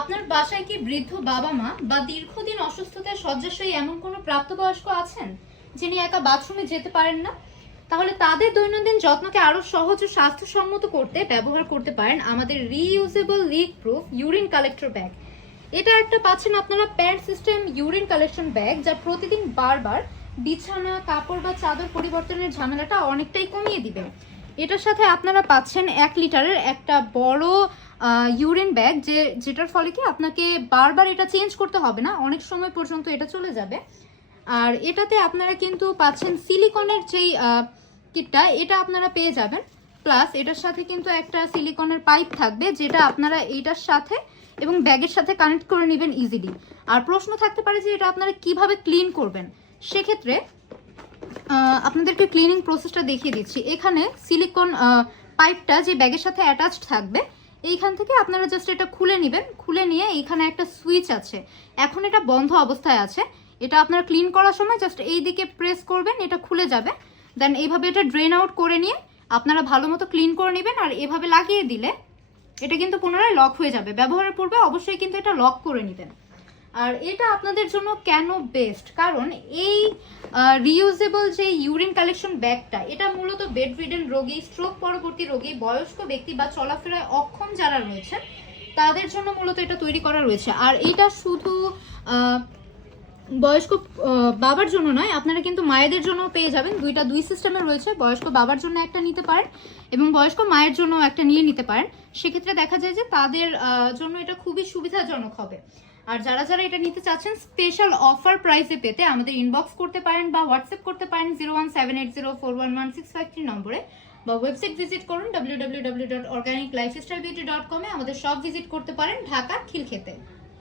আপনার বাসায় কি বৃদ্ধ বাবা মা বা দীর্ঘদিন অসুস্থতায় শয্যাশায়ী এমন কোনো প্রাপ্তবয়স্ক আছেন যিনি একা বাথরুমে যেতে পারেন না? তাহলে তাদের দৈনন্দিন যত্নকে আরো সহজ ও স্বাস্থ্যসম্মত করতে ব্যবহার করতে পারেন আমাদের reusable leak proof urine collector bag. এটা একটা পাচ্ছেন আপনারা pad system urine collection bag, যা প্রতিদিন বারবার বিছানা কাপড় বা চাদর পরিবর্তনের ঝামেলাটা অনেকটাই কমিয়ে দিবে। এটার সাথে আপনারা পাচ্ছেন 1 লিটারের একটা বড় ইউরিন ব্যাগ, যেটার ফলে কি আপনাকে বারবার এটা চেঞ্জ করতে হবে না, অনেক সময় পর্যন্ত এটা চলে যাবে। আর এটাতে আপনারা কিন্তু পাচ্ছেন সিলিকনের যেই কিটটা, এটা আপনারা পেয়ে যাবেন। প্লাস এটার সাথে কিন্তু একটা সিলিকনের পাইপ থাকবে, যেটা আপনারা এইটার সাথে এবং ব্যাগের সাথে কানেক্ট করে নেবেন ইজিলি। আর প্রশ্ন থাকতে পারে যে এটা আপনারা কিভাবে ক্লিন করবেন। সেক্ষেত্রে আপনাদেরকে ক্লিনিং প্রসেসটা দেখিয়ে দিচ্ছি। এখানে সিলিকন পাইপটা যে ব্যাগের সাথে অ্যাটাচড থাকবে, এইখান থেকে আপনারা জাস্ট এটা খুলে নেবেন। খুলে নিয়ে এইখানে একটা সুইচ আছে, এখন এটা বন্ধ অবস্থায় আছে। এটা আপনারা ক্লিন করার সময় জাস্ট এই দিকে প্রেস করবেন, এটা খুলে যাবে। দেন এইভাবে এটা ড্রেন আউট করে নিয়ে আপনারা ভালো মতো ক্লিন করে নেবেন। আর এভাবে লাগিয়ে দিলে এটা কিন্তু পুনরায় লক হয়ে যাবে। ব্যবহারের পূর্বে অবশ্যই কিন্তু এটা লক করে নেবেন। আর এটা আপনাদের জন্য কেন বেস্ট, কারণ এই রিইউজেবল যে ইউরিন কালেকশন ব্যাগটা, এটা মূলত বেডরিডেন রোগী, স্ট্রোক পরবর্তী রোগী, বয়স্ক ব্যক্তি বা চলাফেরায় অক্ষম যারা রয়েছেন তাদের জন্য মূলত এটা তৈরি করা রয়েছে। আর এটা শুধু বয়স্ক বাবার জন্য নয়, আপনারা কিন্তু মায়েদের জন্য পেয়ে যাবেন। দুই সিস্টেমে রয়েছে, বয়স্ক বাবার জন্য একটা নিতে পারেন এবং বয়স্ক মায়ের জন্য একটা নিয়ে নিতে পারেন। সেক্ষেত্রে দেখা যায় যে তাদের জন্য এটা খুবই সুবিধাজনক হবে। আর যারা যারা এটা নিতে চাচ্ছেন স্পেশাল অফার প্রাইসে পেতে আমাদের ইনবক্স করতে পারেন বা হোয়াটসঅ্যাপ করতে পারেন 01780411653 নম্বরে, বা ওয়েবসাইট ভিজিট করুন www.organiclifestylebeauty.com এ। আমাদের সব ভিজিট করতে পারেন ঢাকা খিলক্ষেতে।